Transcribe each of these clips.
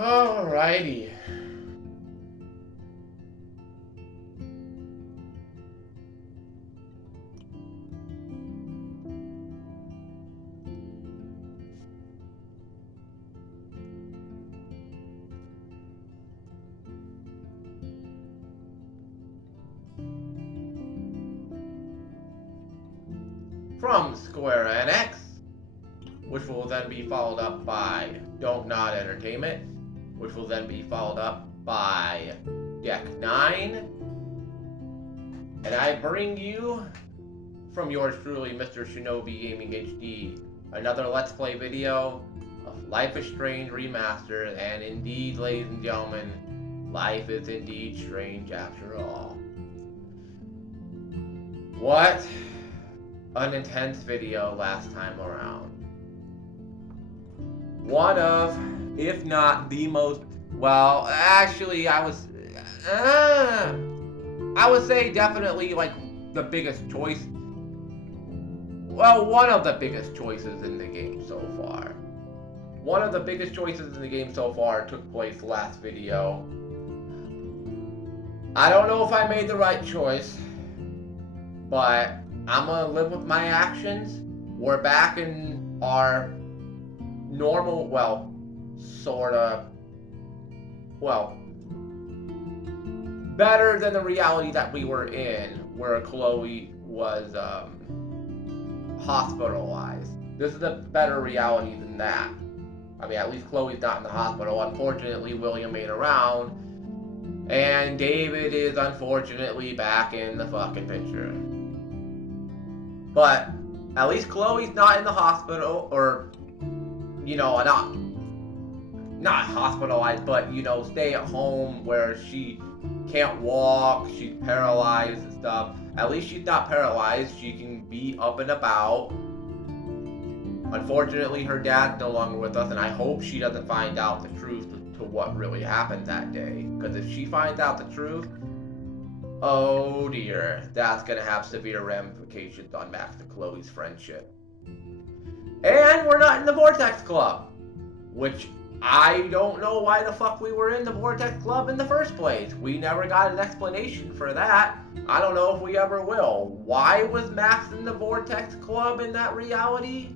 Alrighty. From Square Enix, which will then be followed up by Don't Nod Entertainment, which will then be followed up by Deck 9. And I bring you, from yours truly, Mr. Shinobi Gaming HD, another Let's Play video of Life is Strange Remastered, and indeed, ladies and gentlemen, life is indeed strange after all. What an intense video last time around. One of, if not the most, well, actually, I would say definitely like the biggest choice. Well, one of the biggest choices in the game so far. One of the biggest choices in the game so far took place last video. I don't know if I made the right choice, but I'm gonna live with my actions. We're back in our normal, well, sorta, well, better than the reality that we were in, where Chloe was hospitalized. This is a better reality than that. I mean, at least Chloe's not in the hospital. Unfortunately, William ain't around, and David is unfortunately back in the fucking picture. But at least Chloe's not in the hospital, or, you know, not hospitalized, but, you know, stay at home where she can't walk, she's paralyzed and stuff. At least she's not paralyzed, she can be up and about. Unfortunately, her dad's no longer with us, and I hope she doesn't find out the truth to what really happened that day. Because if she finds out the truth, oh dear, that's gonna have severe ramifications on Max and Chloe's friendship. And we're not in the Vortex Club, which I don't know why the fuck we were in the Vortex Club in the first place. We never got an explanation for that. I don't know if we ever will. Why was Max in the Vortex Club in that reality?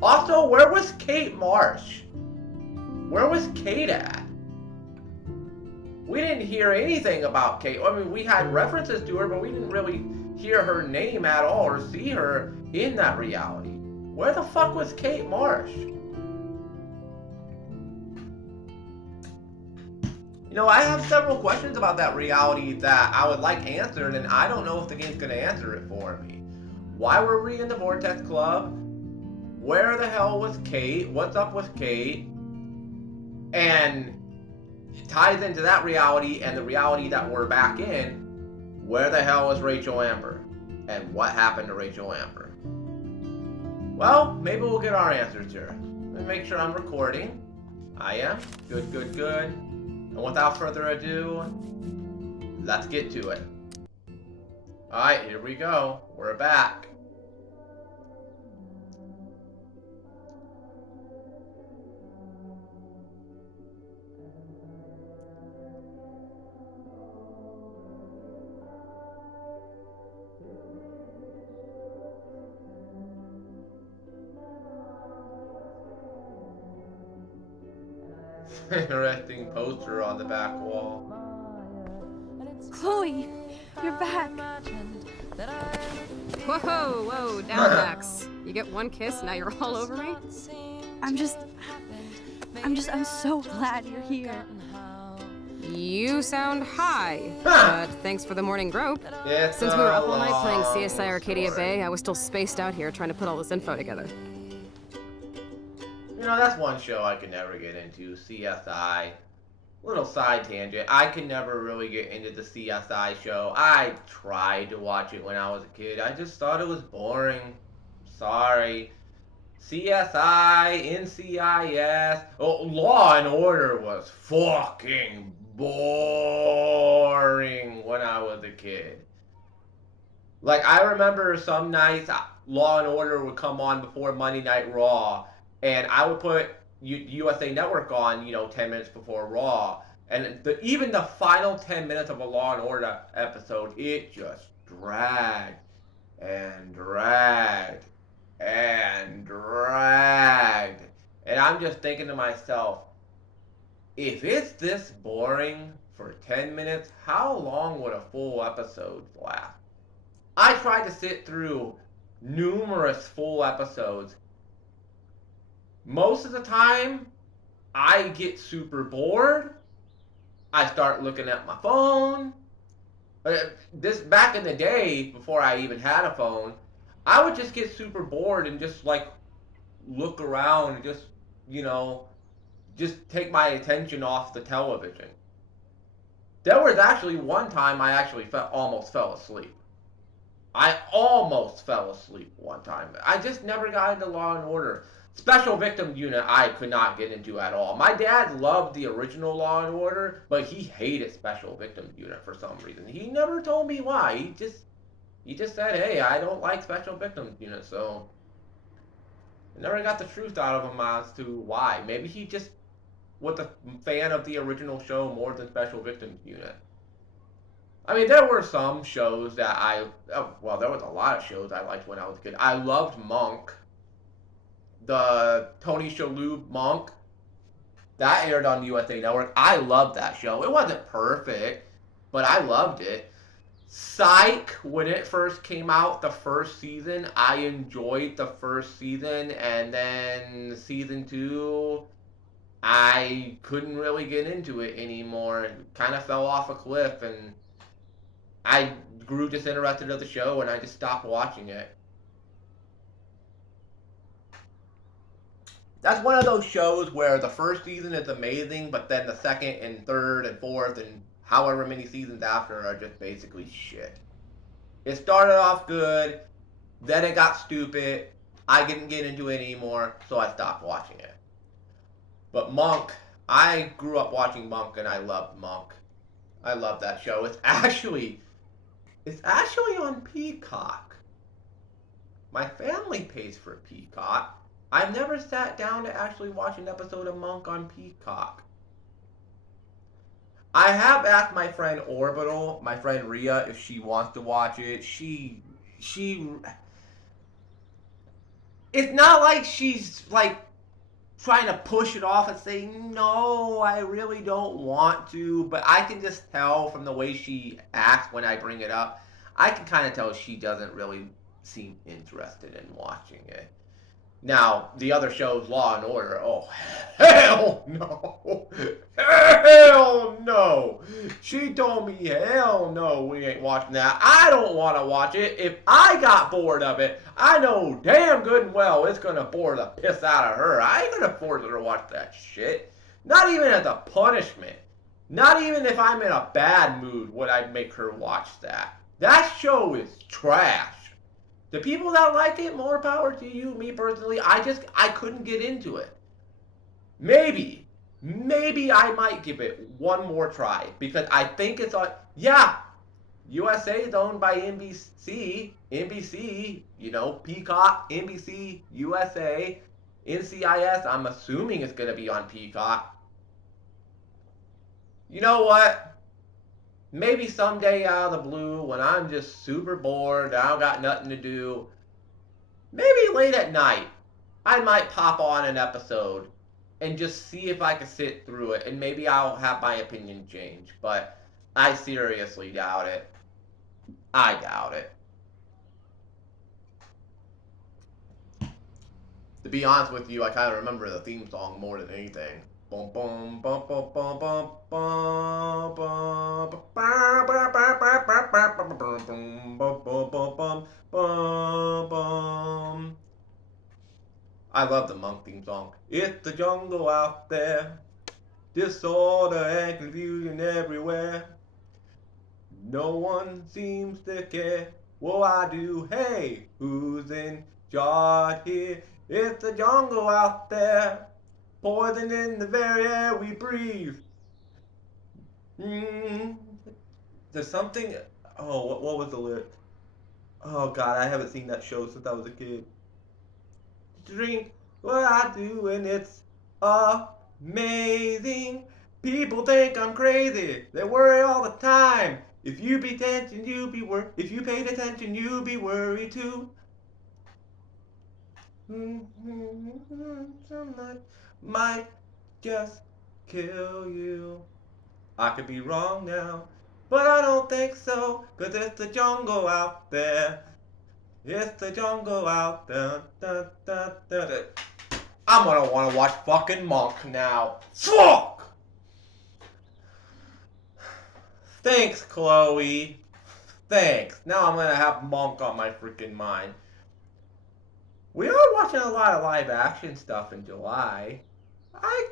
Also, where was Kate Marsh? Where was Kate at? We didn't hear anything about Kate. I mean, we had references to her, but we didn't really hear her name at all or see her in that reality. Where the fuck was Kate Marsh? You know, I have several questions about that reality that I would like answered, and I don't know if the game's going to answer it for me. Why were we in the Vortex Club? Where the hell was Kate? What's up with Kate? And it ties into that reality and the reality that we're back in. Where the hell is Rachel Amber? And what happened to Rachel Amber? Well, maybe we'll get our answers here. Let me make sure I'm recording. I am. Good, good, good. And without further ado, let's get to it. Alright, here we go. We're back. Interesting poster on the back wall. Chloe, you're back. Whoa, whoa, down, Max. You get one kiss, now you're all over me? I'm so glad you're here. You sound high, but thanks for the morning grope. Since we were up all night playing CSI Arcadia Bay, I was still spaced out here trying to put all this info together. You know, that's one show I could never get into, CSI. Little side tangent, I could never really get into the CSI show. I tried to watch it when I was a kid. I just thought it was boring. Sorry. CSI, NCIS, Law and Order was fucking boring when I was a kid. Like, I remember some nights Law and Order would come on before Monday Night Raw, and I would put USA Network on, 10 minutes before Raw. And even the final 10 minutes of a Law and Order episode, it just dragged and dragged and dragged. And I'm just thinking to myself, if it's this boring for 10 minutes, how long would a full episode last? I tried to sit through numerous full episodes. Most of the time, I get super bored. I start looking at my phone. This back in the day, before I even had a phone, I would just get super bored and just like look around and just, just take my attention off the television. There was actually one time I actually almost fell asleep. I almost fell asleep one time. I just never got into Law and Order. Special Victims Unit I could not get into at all. My dad loved the original Law and Order, but he hated Special Victims Unit for some reason. He never told me why. He just said, hey, I don't like Special Victims Unit, so I never got the truth out of him as to why. Maybe he just was a fan of the original show more than Special Victims Unit. I mean, there were some shows that there was a lot of shows I liked when I was a kid. I loved Monk. The Tony Shalhoub Monk. That aired on USA Network. I loved that show. It wasn't perfect, but I loved it. Psych, when it first came out, the first season, I enjoyed the first season, and then season 2, I couldn't really get into it anymore. It kind of fell off a cliff, and I grew disinterested of the show, and I just stopped watching it. That's one of those shows where the first season is amazing, but then the second and third and fourth and however many seasons after are just basically shit. It started off good, then it got stupid, I didn't get into it anymore, so I stopped watching it. But Monk, I grew up watching Monk and I loved Monk. I love that show. It's actually on Peacock. My family pays for Peacock. I've never sat down to actually watch an episode of Monk on Peacock. I have asked my friend Orbital, my friend Rhea, if she wants to watch it. It's not like she's like trying to push it off and say, no, I really don't want to, but I can just tell from the way she acts when I bring it up, I can kind of tell she doesn't really seem interested in watching it. Now, the other shows, Law and Order, oh, hell no. Hell no. She told me, hell no, we ain't watching that. I don't want to watch it. If I got bored of it, I know damn good and well it's going to bore the piss out of her. I ain't going to force her to watch that shit. Not even as a punishment. Not even if I'm in a bad mood would I make her watch that. That show is trash. The people that like it, more power to you. Me personally, I couldn't get into it. Maybe I might give it one more try because I think it's on. Yeah, USA is owned by NBC, Peacock, NBC, USA, NCIS. I'm assuming it's gonna be on Peacock. You know what? Maybe someday out of the blue, when I'm just super bored, I don't got nothing to do, maybe late at night, I might pop on an episode and just see if I can sit through it, and maybe I'll have my opinion change. But I seriously doubt it. I doubt it. To be honest with you, I kind of remember the theme song more than anything. Bum bum bum bum bum bum bum bum bum. I love the Monk theme song. It's the jungle out there, disorder and confusion everywhere. No one seems to care. Well, I do. Hey, who's in charge here? It's the jungle out there. Poison in the very air we breathe. There's something. Oh, what was the lyric? Oh God, I haven't seen that show since I was a kid. Drink what I do, and it's amazing. People think I'm crazy. They worry all the time. If you pay attention, you'll be worried. If you paid attention, you'll be worried too. Some might just kill you. I could be wrong now, but I don't think so. 'Cause it's the jungle out there. It's the jungle out there. Da, da, da, da. I'm gonna wanna watch fucking Monk now. Fuck! Thanks, Chloe. Thanks. Now I'm gonna have Monk on my freaking mind. We are watching a lot of live action stuff in July. I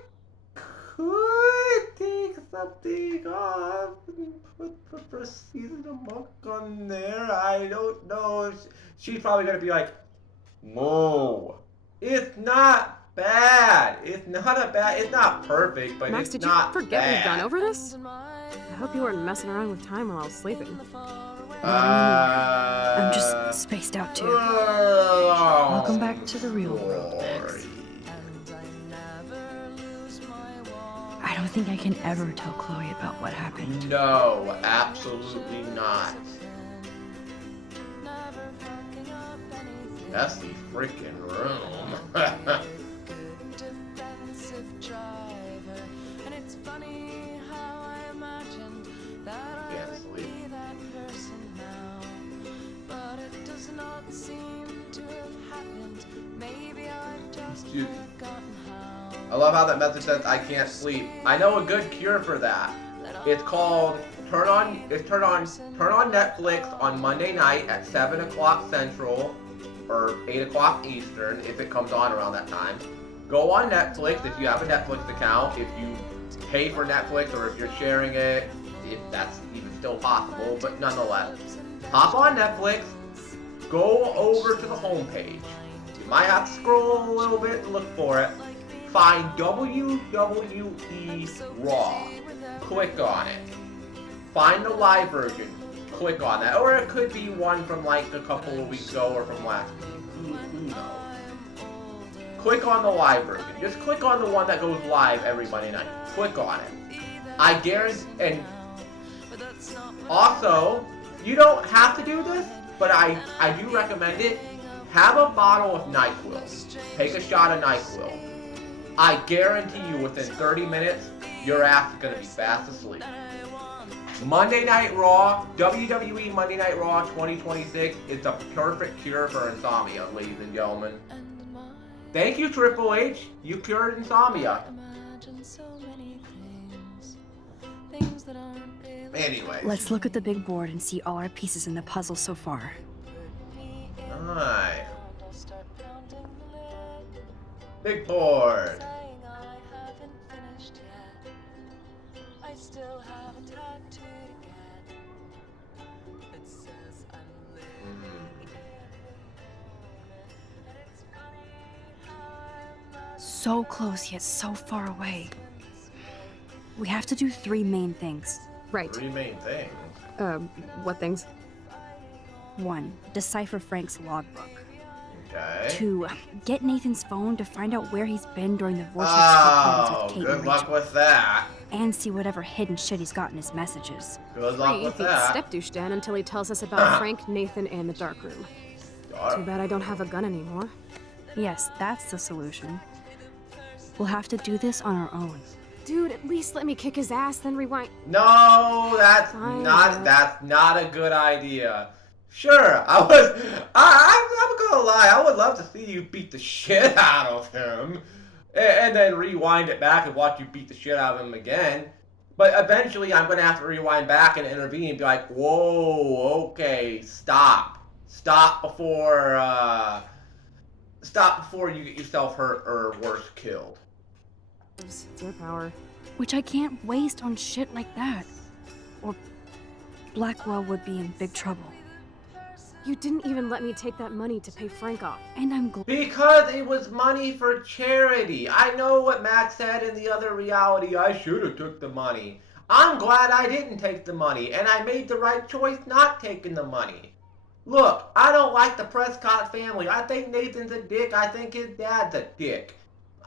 could take something off and put the first season of Monk on there. I don't know. She's probably gonna be like, no. It's not bad. It's not perfect, but Max, it's did not you forget bad. we've gone over this? I hope you weren't messing around with time while I was sleeping. I'm just spaced out too. Welcome back to the real world, Max. I don't think I can ever tell Chloe about what happened. No, absolutely not. That's the freaking room. Can't sleep. Dude, I love how that message says I can't sleep. I know a good cure for that. It's called turn on Netflix on Monday night at 7 o'clock Central or 8 o'clock Eastern if it comes on around that time. Go on Netflix if you have a Netflix account, if you pay for Netflix or if you're sharing it, if that's even still possible, but nonetheless. Hop on Netflix, go over to the homepage. You might have to scroll a little bit to look for it. Find WWE Raw. Click on it. Find the live version. Click on that. Or it could be one from like a couple of weeks ago or from last week. Who knows? Click on the live version. Just click on the one that goes live every Monday night. Click on it. I guarantee, and also, you don't have to do this, but I do recommend it. Have a bottle of NyQuil. Take a shot of NyQuil. I guarantee you within 30 minutes, your ass is going to be fast asleep. Monday Night Raw, WWE Monday Night Raw 2026 is the perfect cure for insomnia, ladies and gentlemen. Thank you, Triple H. You cured insomnia. Anyway. Let's look at the big board and see all our pieces in the puzzle so far. Alright. Big board. So close yet so far away. We have to do 3 main things. Right. 3 main things. What things? 1. Decipher Frank's logbook. Okay. 2. Get Nathan's phone to find out where he's been during the vortex Oh, with Kate good and luck Rachel. with that. And see whatever hidden shit he's got in his messages. Good luck Free with beats that. Step-douche Dan until he tells us about Frank, Nathan, and the dark room. Too bad I don't have a gun anymore. Yes, that's the solution. We'll have to do this on our own. Dude, at least let me kick his ass, then rewind. No, that's Fine. not a good idea. Sure, I'm gonna lie, I would love to see you beat the shit out of him. And then rewind it back and watch you beat the shit out of him again. But eventually I'm gonna have to rewind back and intervene and be like, whoa, okay, stop. Stop before you get yourself hurt or worse, killed. It's your power. Which I can't waste on shit like that. Or Blackwell would be in big trouble. You didn't even let me take that money to pay Frank off. And I'm glad. Because it was money for charity. I know what Max said in the other reality. I should have took the money. I'm glad I didn't take the money, and I made the right choice not taking the money. Look, I don't like the Prescott family. I think Nathan's a dick. I think his dad's a dick.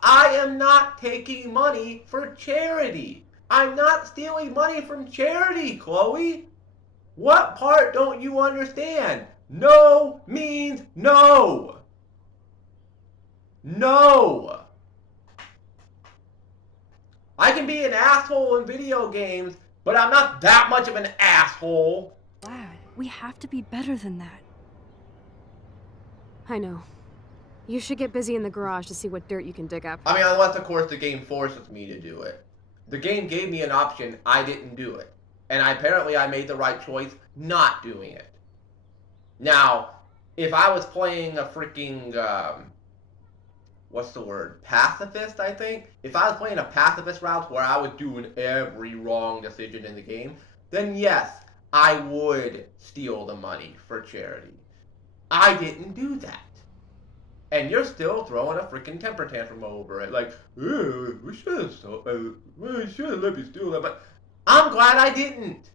I am not taking money for charity. I'm not stealing money from charity, Chloe. What part don't you understand? No means no. No. I can be an asshole in video games, but I'm not that much of an asshole. Lad, we have to be better than that. I know. You should get busy in the garage to see what dirt you can dig up. I mean, unless, of course, the game forces me to do it. The game gave me an option, I didn't do it. And apparently I made the right choice not doing it. Now, if I was playing a freaking, what's the word? Pacifist, I think? If I was playing a pacifist route where I was doing every wrong decision in the game, then yes, I would steal the money for charity. I didn't do that. And you're still throwing a freaking temper tantrum over it. Like, we should have let me steal that, but I'm glad I didn't.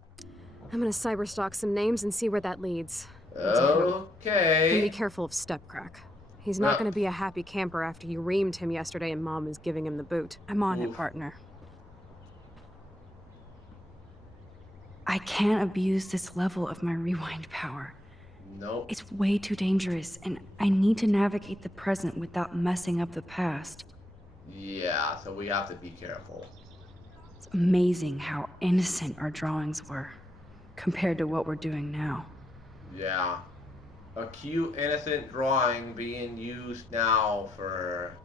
I'm gonna cyberstalk some names and see where that leads. Okay. And be careful of Stepcrack. He's not gonna be a happy camper after you reamed him yesterday and Mom is giving him the boot. I'm on it, partner. I can't abuse this level of my rewind power. Nope. It's way too dangerous, and I need to navigate the present without messing up the past. Yeah, so we have to be careful. It's amazing how innocent our drawings were, compared to what we're doing now. Yeah. A cute, innocent drawing being used now for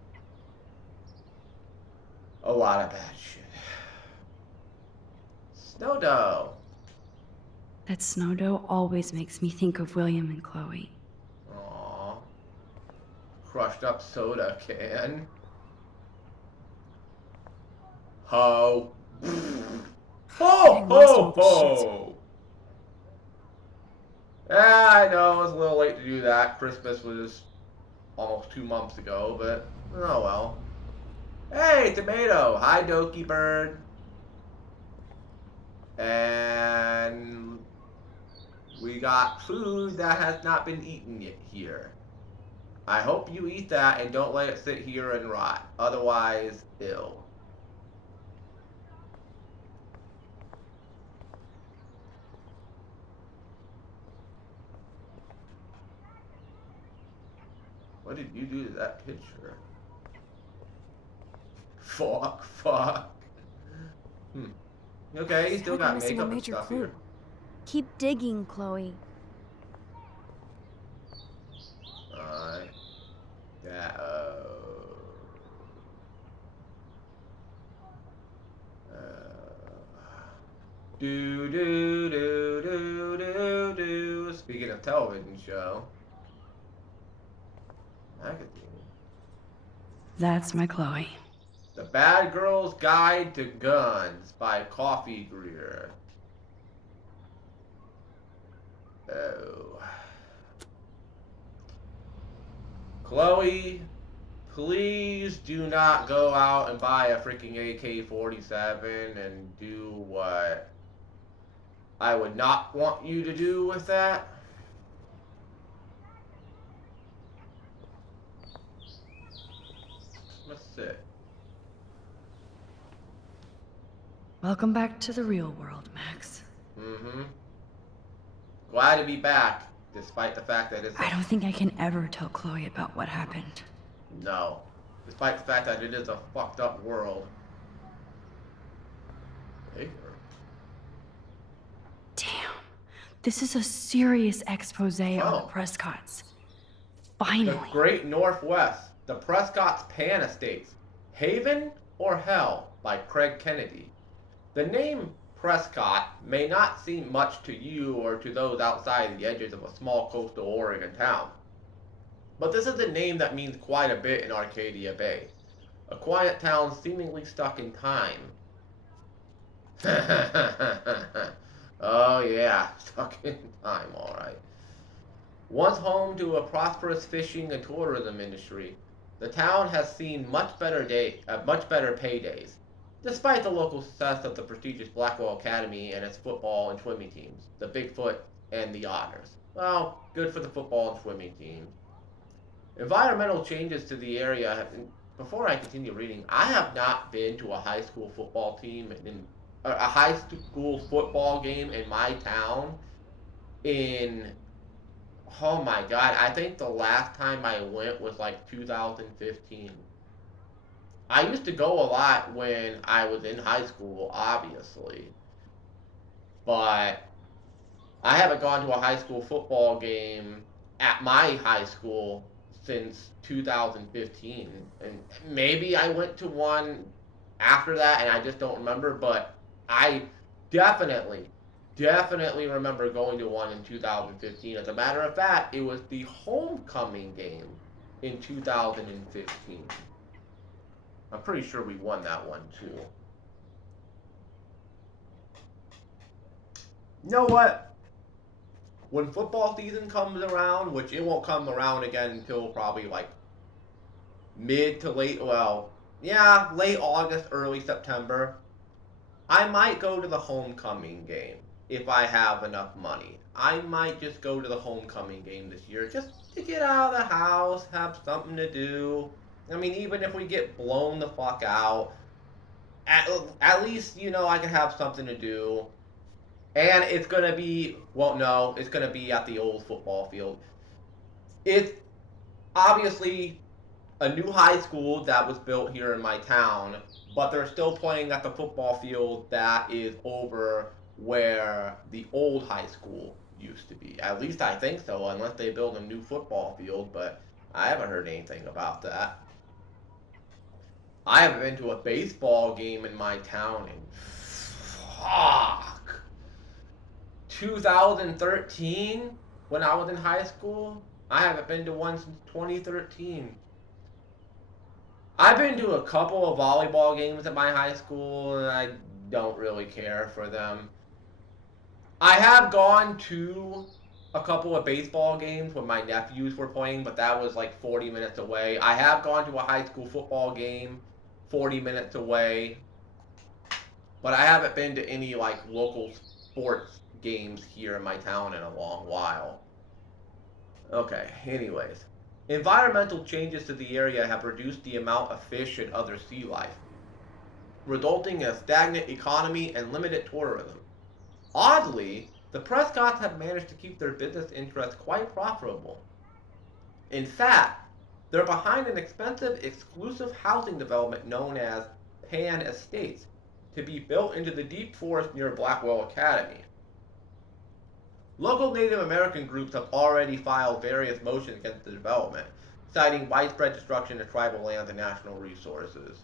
a lot of bad shit. Snow dough. That snow dough always makes me think of William and Chloe. Aww. Crushed up soda can. Ho. Ho, ho, ho. Yeah, I know, it's a little late to do that. Christmas was almost 2 months ago, but oh well. Hey, tomato. Hi, Doki Bird. And we got food that has not been eaten yet here. I hope you eat that and don't let it sit here and rot. Otherwise, ill. What did you do to that picture? Fuck. Okay, you still got makeup and stuff here. Keep digging, Chloe. Alright. Yeah, do. Speaking of television show. Magazine. That's my Chloe. The Bad Girl's Guide to Guns by Coffee Greer. Oh. Chloe, please do not go out and buy a freaking AK-47 and do what I would not want you to do with that. Let's sit. Welcome back to the real world, Max. Mm-hmm. Glad to be back, despite the fact that it's... I don't think I can ever tell Chloe about what happened. No. Despite the fact that it is a fucked up world. Hey. Damn. This is a serious expose on the Prescotts. Finally. The Great Northwest. The Prescott's Pan Estates. Haven or Hell by Craig Kennedy. The name Prescott may not seem much to you or to those outside the edges of a small coastal Oregon town. But this is a name that means quite a bit in Arcadia Bay. A quiet town seemingly stuck in time. Oh yeah, stuck in time, alright. Once home to a prosperous fishing and tourism industry, the town has seen much better paydays, despite the local success of the prestigious Blackwell Academy and its football and swimming teams, the Bigfoot and the Otters. Well, good for the football and swimming teams. Environmental changes to the area before I continue reading, I have not been to a high school football team in a high school football game in my town in, oh my god, I think the last time I went was like 2015. I used to go a lot when I was in high school, obviously, but I haven't gone to a high school football game at my high school since 2015. And maybe I went to one after that and I just don't remember, but I definitely, definitely remember going to one in 2015. As a matter of fact, it was the homecoming game in 2015. I'm pretty sure we won that one too. You know what? When football season comes around, which it won't come around again until probably like mid to late, well, yeah, late August, early September, I might go to the homecoming game if I have enough money. I might just go to the homecoming game this year just to get out of the house, have something to do. I mean, even if we get blown the fuck out, at least, you know, I can have something to do. And it's going to be, well, no, it's going to be at the old football field. It's obviously a new high school that was built here in my town, but they're still playing at the football field that is over where the old high school used to be. At least I think so, unless they build a new football field, but I haven't heard anything about that. I haven't been to a baseball game in my town in, fuck, 2013 when I was in high school. I haven't been to one since 2013. I've been to a couple of volleyball games at my high school, and I don't really care for them. I have gone to a couple of baseball games when my nephews were playing, but that was like 40 minutes away. I have gone to a high school football game 40 minutes away, but I haven't been to any like local sports games here in my town in a long while. Okay, anyways. Environmental changes to the area have reduced the amount of fish and other sea life, resulting in a stagnant economy and limited tourism. Oddly, the Prescotts have managed to keep their business interests quite profitable. In fact, they're behind an expensive, exclusive housing development known as Pan Estates, to be built into the deep forest near Blackwell Academy. Local Native American groups have already filed various motions against the development, citing widespread destruction of tribal lands and national resources.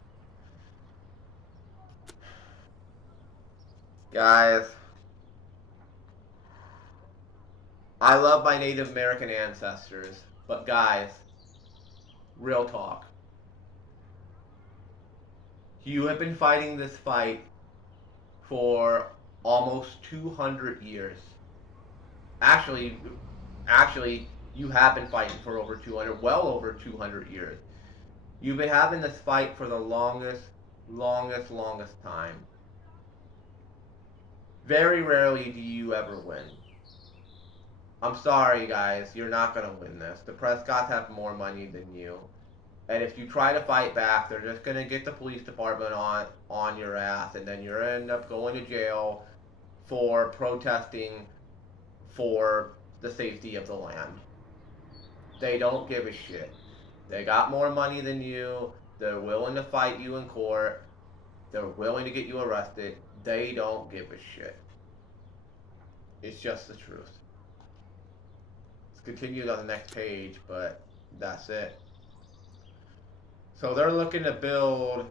Guys, I love my Native American ancestors, but guys, real talk. You have been fighting this fight for almost 200 years. Actually, you have been fighting for over 200, well over 200 years. You've been having this fight for the longest time. Very rarely do you ever win. I'm sorry, guys, you're not gonna win this. The Prescotts have more money than you. And if you try to fight back, they're just gonna get the police department on your ass, and then you're gonna end up going to jail for protesting for the safety of the land. They don't give a shit. They got more money than you. They're willing to fight you in court. They're willing to get you arrested. They don't give a shit. It's just the truth. Let's continue on the next page, but that's it. So they're looking to build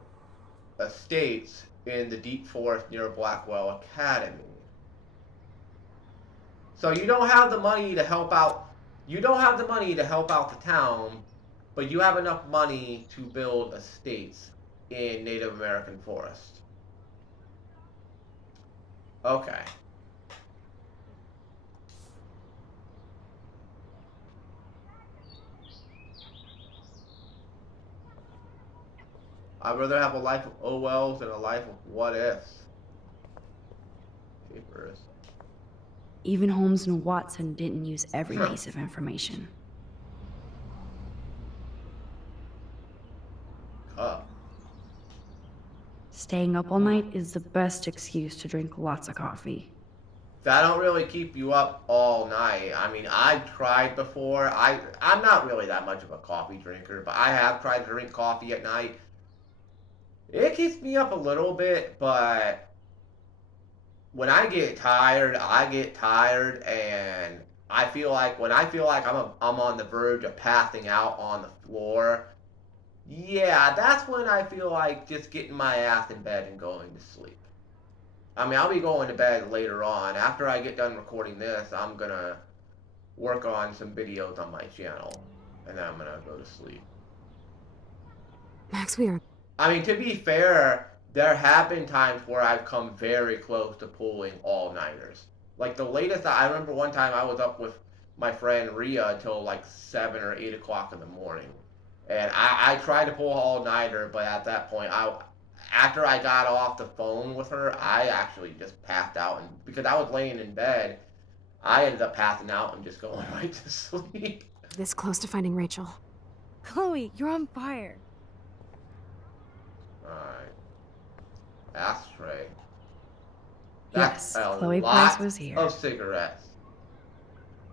estates in the deep forest near Blackwell Academy. So you don't have the money to help out. You don't have the money to help out the town, but you have enough money to build estates in Native American forests. Okay. I'd rather have a life of oh wells than a life of what ifs. Papers. Even Holmes and Watson didn't use every piece of information. Staying up all night is the best excuse to drink lots of coffee. That don't really keep you up all night. I mean, I've tried before. I'm not really that much of a coffee drinker, but I have tried to drink coffee at night. It keeps me up a little bit, but when I get tired, and I feel like when I feel like I'm on the verge of passing out on the floor, yeah, that's when I feel like just getting my ass in bed and going to sleep. I mean, I'll be going to bed later on. After I get done recording this, I'm gonna work on some videos on my channel, and then I'm gonna go to sleep. Max, we are... I mean, to be fair, there have been times where I've come very close to pulling all-nighters. Like, the latest, I remember one time I was up with my friend Rhea until like 7 or 8 o'clock in the morning. And I tried to pull an all-nighter, but at that point, after I got off the phone with her, I actually just passed out. And because I was laying in bed, I ended up passing out and just going right to sleep. this close to finding Rachel. Chloe, you're on fire. Alright. Ashtray. Yes, That's a Chloe lot Price was here. of cigarettes.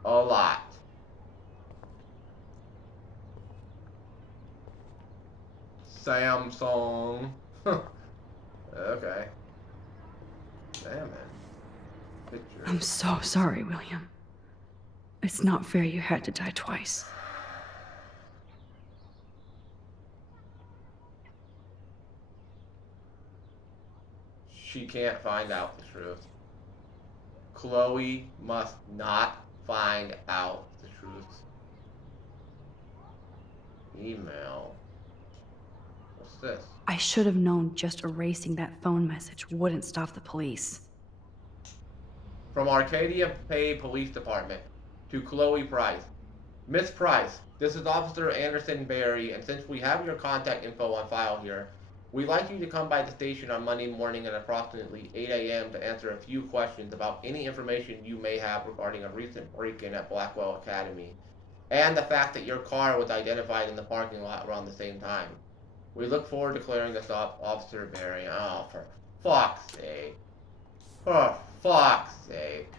A lot. Samsung. Okay. Damn it. Picture. I'm so sorry, William. It's not fair you had to die twice. She can't find out the truth. Chloe must not find out the truth. Email. What's this? I should have known just erasing that phone message wouldn't stop the police. From Arcadia Bay Police Department to Chloe Price. Miss Price, this is Officer Anderson Berry, and since we have your contact info on file here, we'd like you to come by the station on Monday morning at approximately 8 a.m. to answer a few questions about any information you may have regarding a recent break-in at Blackwell Academy, and the fact that your car was identified in the parking lot around the same time. We look forward to clearing this up, Officer Berry. Oh, for fuck's sake. For fuck's sake.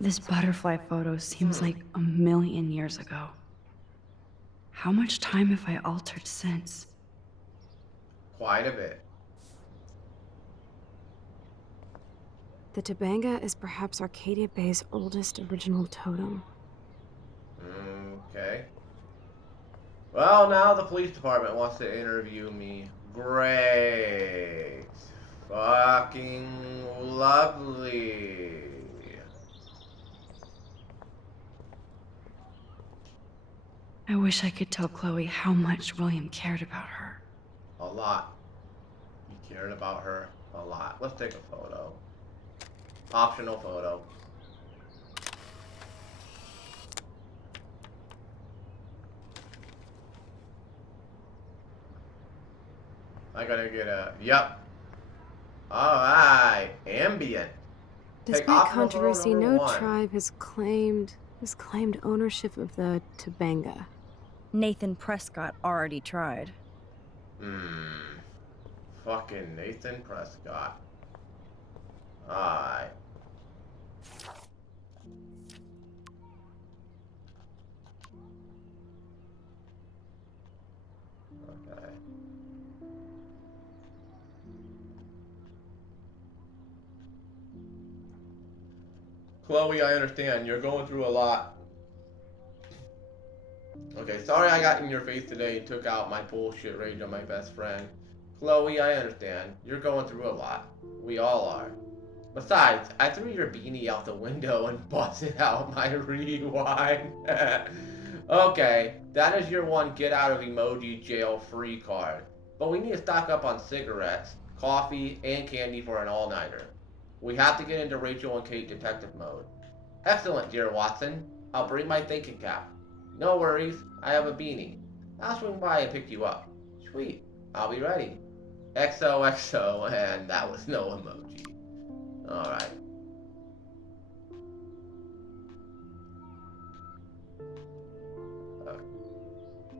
This butterfly photo seems like a million years ago. How much time have I altered since? Quite a bit. The Tobanga is perhaps Arcadia Bay's oldest original totem. Okay. Well, now the police department wants to interview me. Great. Fucking lovely. I wish I could tell Chloe how much William cared about her. A lot. He cared about her a lot. Let's take a photo. Optional photo. I gotta get a... Yep. Alright. Ambient. Despite optional photo controversy, number no 1. tribe has claimed ownership of the Tobanga. Nathan Prescott already tried. Fucking Nathan Prescott. Alright. Okay. Chloe, I understand. You're going through a lot. Okay, sorry I got in your face today and took out my bullshit rage on my best friend. Chloe, I understand. You're going through a lot. We all are. Besides, I threw your beanie out the window and busted out my rewind. Okay, that is your one get out of emoji jail free card. But we need to stock up on cigarettes, coffee, and candy for an all-nighter. We have to get into Rachel and Kate detective mode. Excellent, dear Watson. I'll bring my thinking cap. No worries, I have a beanie. I'll swing by and pick you up. Sweet, I'll be ready. XOXO, and that was no emoji. Alright.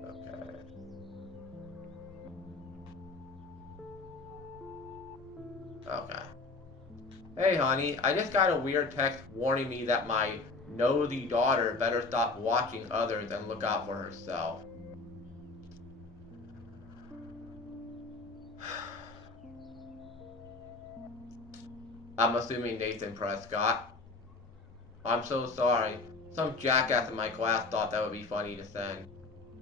Okay. Okay. Hey, honey, I just got a weird text warning me that my nosy daughter better stop watching others and look out for herself. I'm assuming Nathan Prescott. I'm so sorry. Some jackass in my class thought that would be funny to send.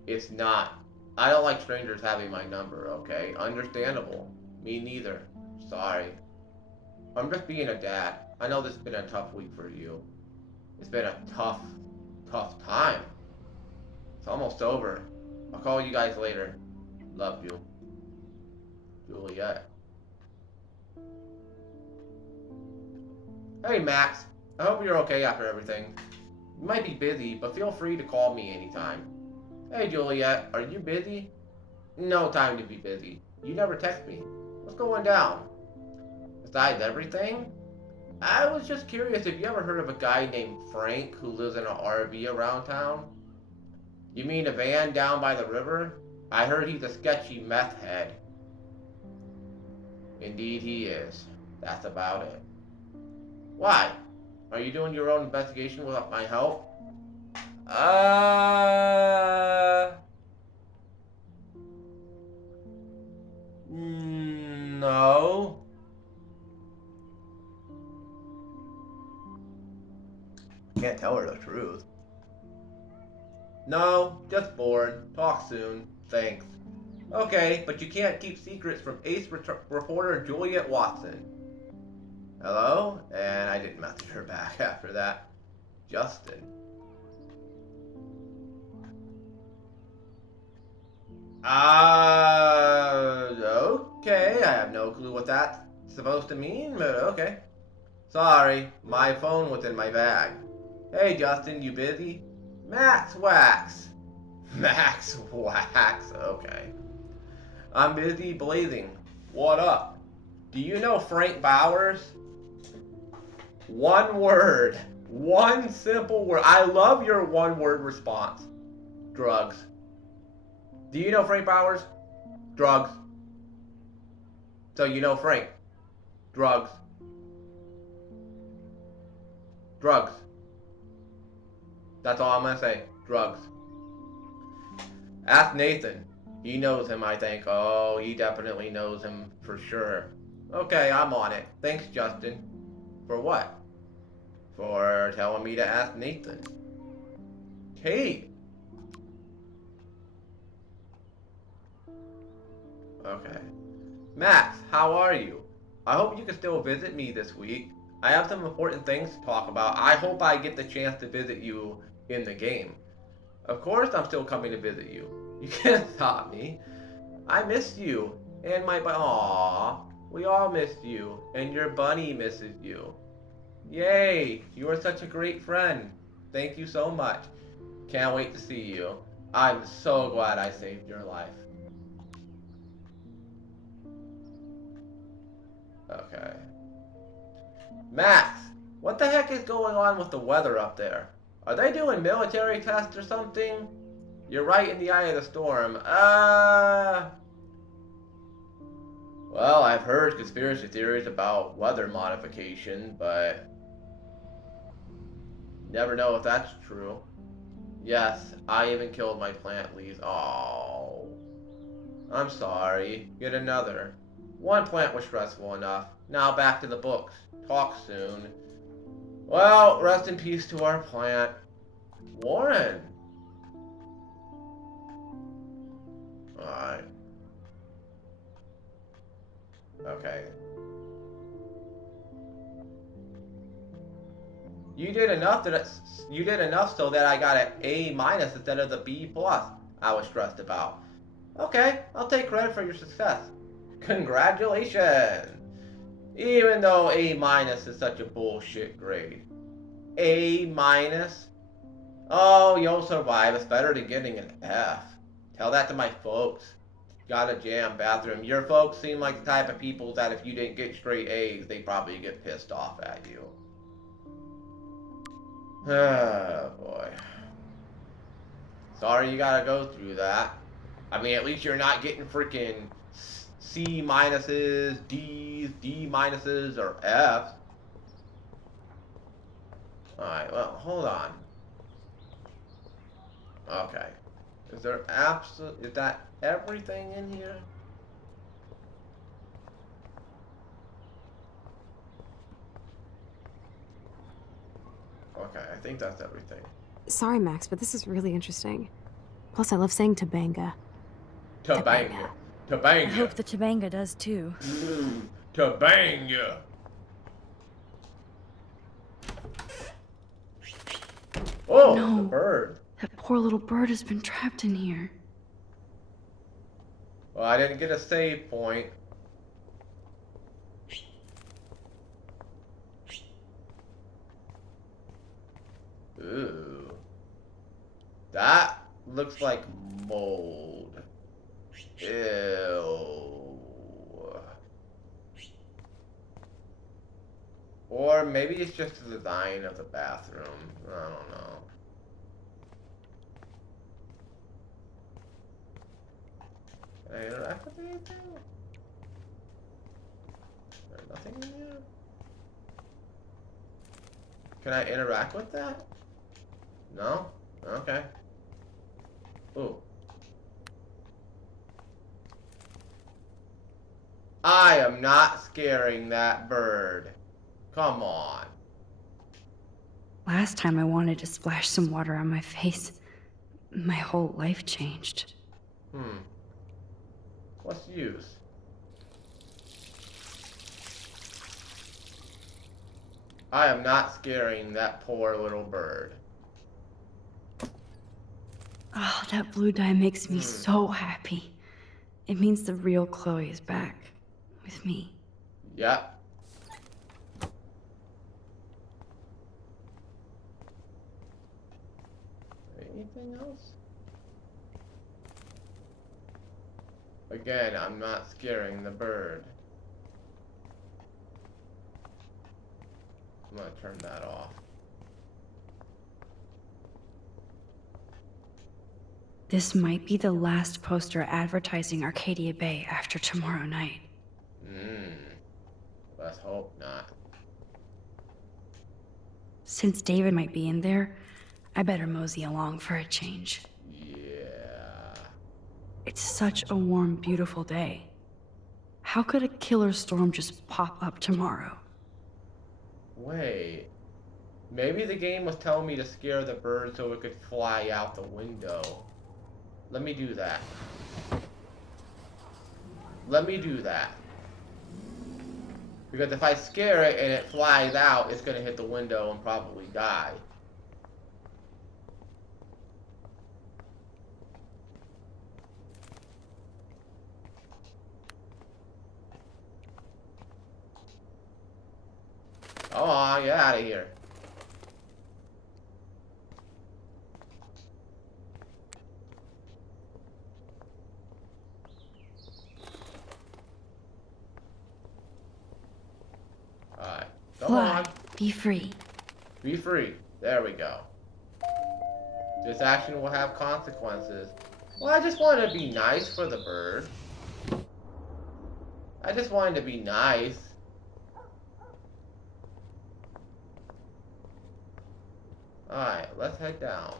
It's not. I don't like strangers having my number, okay? Understandable. Me neither. Sorry. I'm just being a dad. I know this has been a tough week for you. It's been a tough time. It's almost over. I'll call you guys later. Love you. Juliet. Hey, Max. I hope you're okay after everything. You might be busy, but feel free to call me anytime. Hey, Juliet. Are you busy? No time to be busy. You never text me. What's going down? Besides everything, I was just curious if you ever heard of a guy named Frank who lives in an RV around town? You mean a van down by the river? I heard he's a sketchy meth head. Indeed he is. That's about it. Why? Are you doing your own investigation without my help? No. Can't tell her the truth. No, just bored. Talk soon. Thanks. Okay, but you can't keep secrets from ace reporter Juliet Watson. Hello? And I didn't message her back after that. Justin. Okay. I have no clue what that's supposed to mean, but okay. Sorry, my phone was in my bag. Hey, Justin, you busy? Max Wax. Max Wax, okay. I'm busy blazing. What up? Do you know Frank Bowers? One word. One simple word. I love your one-word response. Drugs. Do you know Frank Bowers? Drugs. So you know Frank. Drugs. Drugs. That's all I'm gonna say. Drugs. Ask Nathan. He knows him, I think. Oh, he definitely knows him for sure. Okay, I'm on it. Thanks, Justin. For what? For telling me to ask Nathan. Kate. Okay. Max, how are you? I hope you can still visit me this week. I have some important things to talk about. I hope I get the chance to visit you in the game. Of course I'm still coming to visit you. You can't stop me. I missed you. And my Aww. We all missed you. And your bunny misses you. Yay! You are such a great friend. Thank you so much. Can't wait to see you. I'm so glad I saved your life. Okay. Max, what the heck is going on with the weather up there? Are they doing military tests or something? You're right in the eye of the storm. Well, I've heard conspiracy theories about weather modification, but never know if that's true. Yes, I even killed my plant leaves. Oh, I'm sorry. Get another. One plant was stressful enough. Now back to the books. Talk soon. Well, rest in peace to our plant. Warren. Alright. Okay. You did enough so that I got an A- instead of the B+ I was stressed about. Okay, I'll take credit for your success. Congratulations! Even though A- is such a bullshit grade. A-? Oh, you'll survive. It's better than getting an F. Tell that to my folks. Got a jam bathroom. Your folks seem like the type of people that if you didn't get straight A's, they probably get pissed off at you. Oh, boy. Sorry you gotta go through that. I mean, at least you're not getting freaking C minuses, D's, D minuses, or F's. Alright, well, hold on. Okay. Is that everything in here? Okay, I think that's everything. Sorry, Max, but this is really interesting. Plus, I love saying Tabanga. Tabanga. I Tabanga. hope the Tabanga does too. Tabanga. Oh, No. the bird. That poor little bird has been trapped in here. Well, I didn't get a save point. Ooh. That looks like mold. Ew. Or maybe it's just the design of the bathroom. I don't know. Can I interact with anything? There's nothing in here? Can I interact with that? No? Okay. Ooh. I am not scaring that bird. Come on. Last time I wanted to splash some water on my face, my whole life changed. What's the use? I am not scaring that poor little bird. Oh, that blue dye makes me so happy. It means the real Chloe is back with me. Yep. Anything else? Again, I'm not scaring the bird. I'm gonna turn that off. This might be the last poster advertising Arcadia Bay after tomorrow night. Let's hope not. Since David might be in there, I better mosey along for a change. Yeah. It's such a warm, beautiful day. How could a killer storm just pop up tomorrow? Wait. Maybe the game was telling me to scare the bird so it could fly out the window. Let me do that. Let me do that. Because if I scare it and it flies out, it's gonna hit the window and probably die. Oh, get out of here. Alright. Come Fly, on. be free. Be free. There we go. This action will have consequences. Well, I just wanted to be nice for the bird. I just wanted to be nice. Alright, let's head down.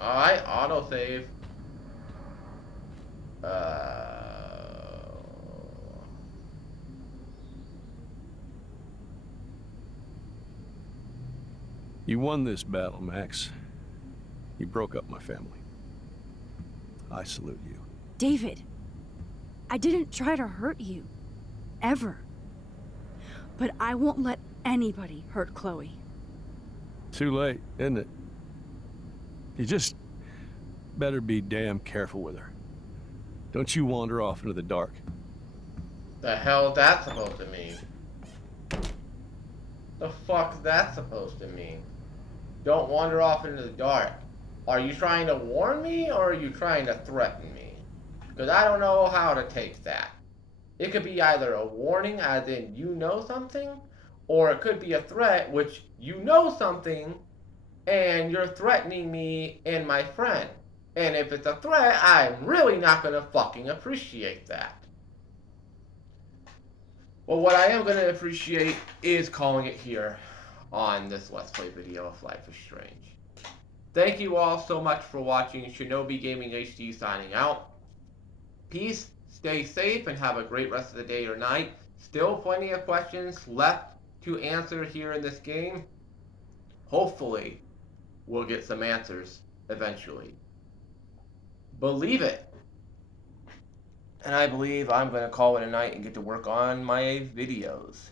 Alright, autosave. You won this battle, Max. You broke up my family. I salute you. David, I didn't try to hurt you. Ever. But I won't let anybody hurt Chloe. Too late, isn't it? You just better be damn careful with her. Don't you wander off into the dark. The hell that supposed to mean? The fuck's that supposed to mean? Don't wander off into the dark. Are you trying to warn me or are you trying to threaten me? Because I don't know how to take that. It could be either a warning, as in you know something, or it could be a threat, which you know something, and you're threatening me and my friend. And if it's a threat, I'm really not going to fucking appreciate that. Well, what I am going to appreciate is calling it here on this Let's Play video of Life is Strange. Thank you all so much for watching. Shinobi Gaming HD signing out. Peace, stay safe, and have a great rest of the day or night. Still plenty of questions left to answer here in this game. Hopefully, we'll get some answers eventually. Believe it. And I believe I'm going to call it a night and get to work on my videos.